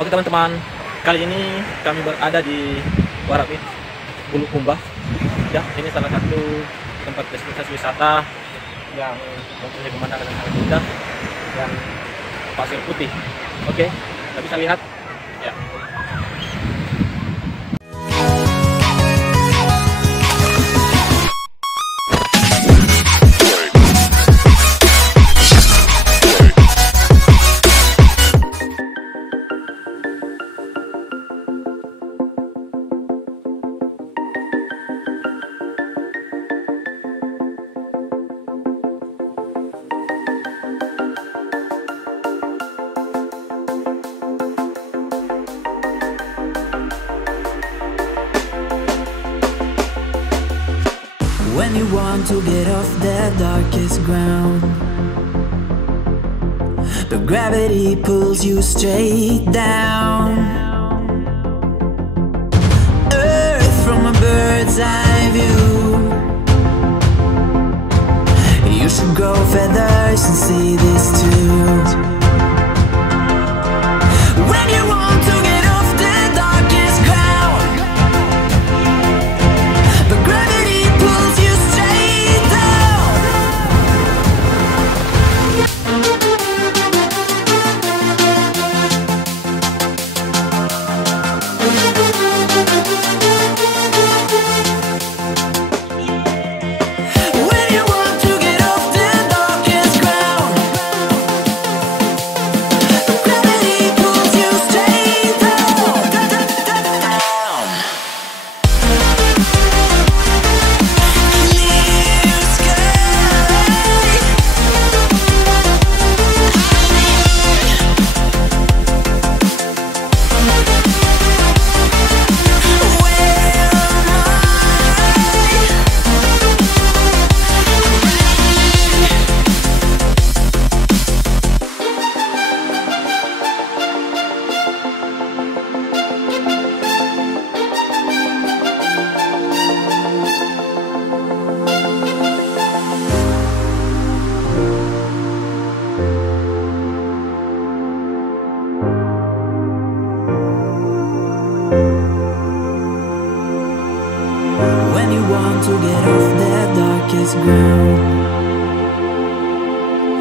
Oke teman-teman, kali ini kami berada di Warapit, Bulukumba. Ya, ini salah satu tempat destinasi wisata yang mempunyai pemandangan yang sangat indah dan pasir putih. Oke, kita bisa lihat. Ya. When you want to get off the darkest ground, but gravity pulls you straight down. Earth from a bird's eye view. You should grow feathers and see this too. When you want to get off the darkest ground, but gravity pulls you straight down. When you want to get off the darkest ground, but gravity pulls you straight down. Clear sky. When you want to get off the darkest ground,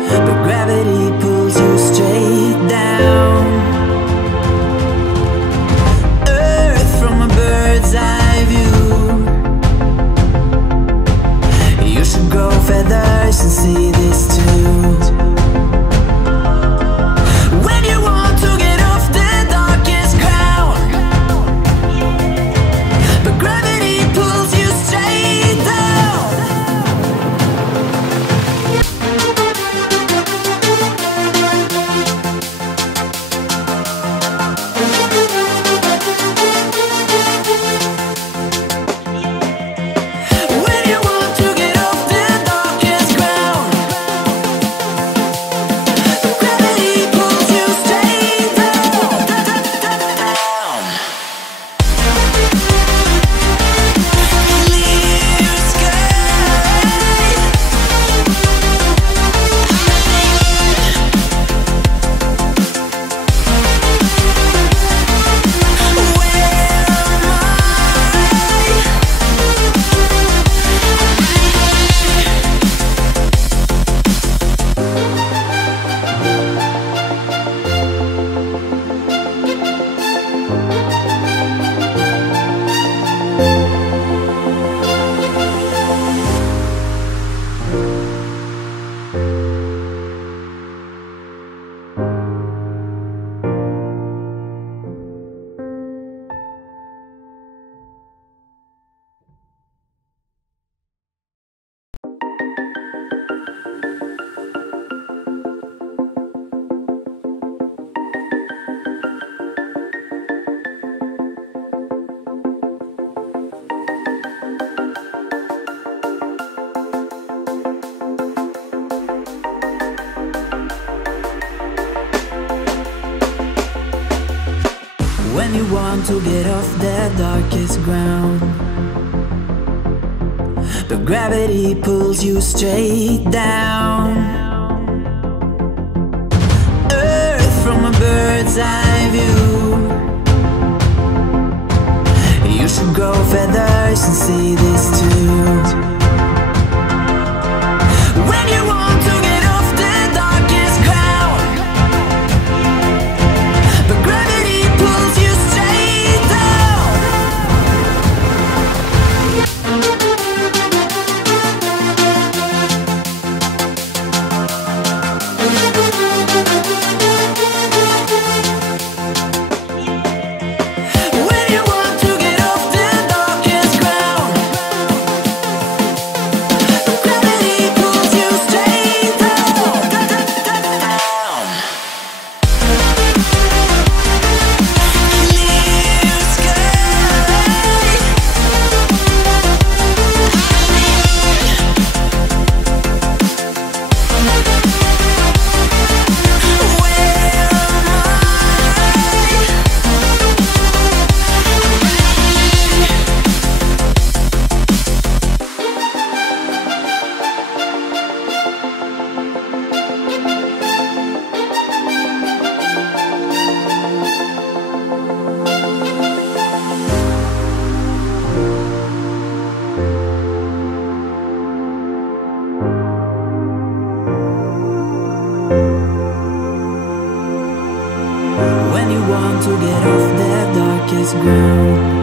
but gravity pulls you straight down. Earth from a bird's eye view. You should grow feathers and see this too. When you want to get off the darkest ground, but gravity pulls you straight down. When you want to get off the darkest ground, but gravity pulls you straight down. Clear sky. Where am I? When you want to get off the darkest ground, but gravity pulls you straight down. Earth from a bird's eye view. should grow feathers and see this too. When you want to get off the darkest ground, but gravity pulls you straight down. When you want to get off the darkest ground, but gravity pulls you straight down. Clear sky. When you want to get off the darkest ground,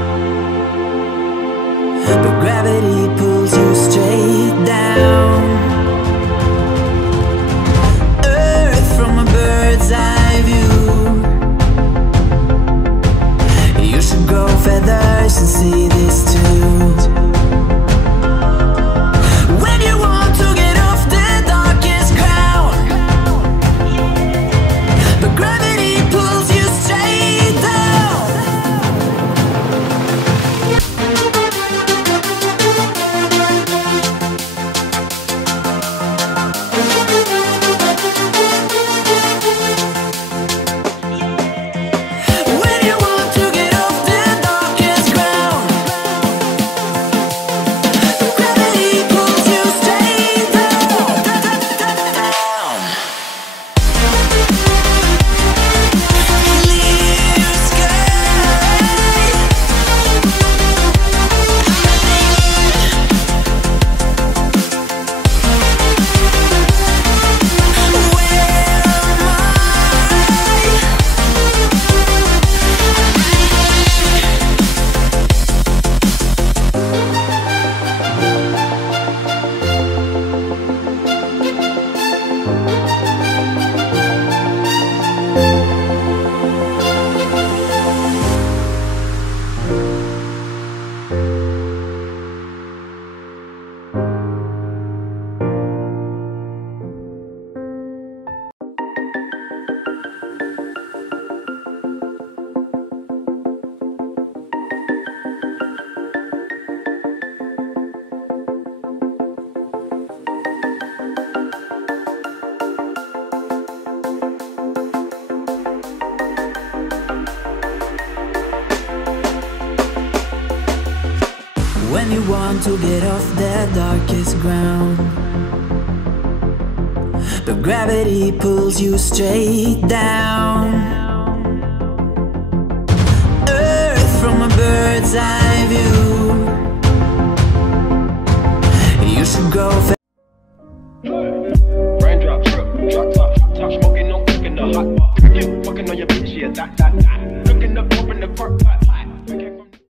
but gravity pulls you straight down. Earth from a bird's eye view. You should grow feathers and see this too. When you want to get off the darkest ground, but gravity pulls you straight down. When you want to get off the darkest ground, but gravity pulls you straight down. Clear sky. Where am I? When you want to get off the darkest ground, but gravity pulls you straight down. Earth from a bird's eye view. You should grow Raindrop, drip, drop top, top smoking, no cooking the hot bar. You fucking on your bitch, yeah, that. Looking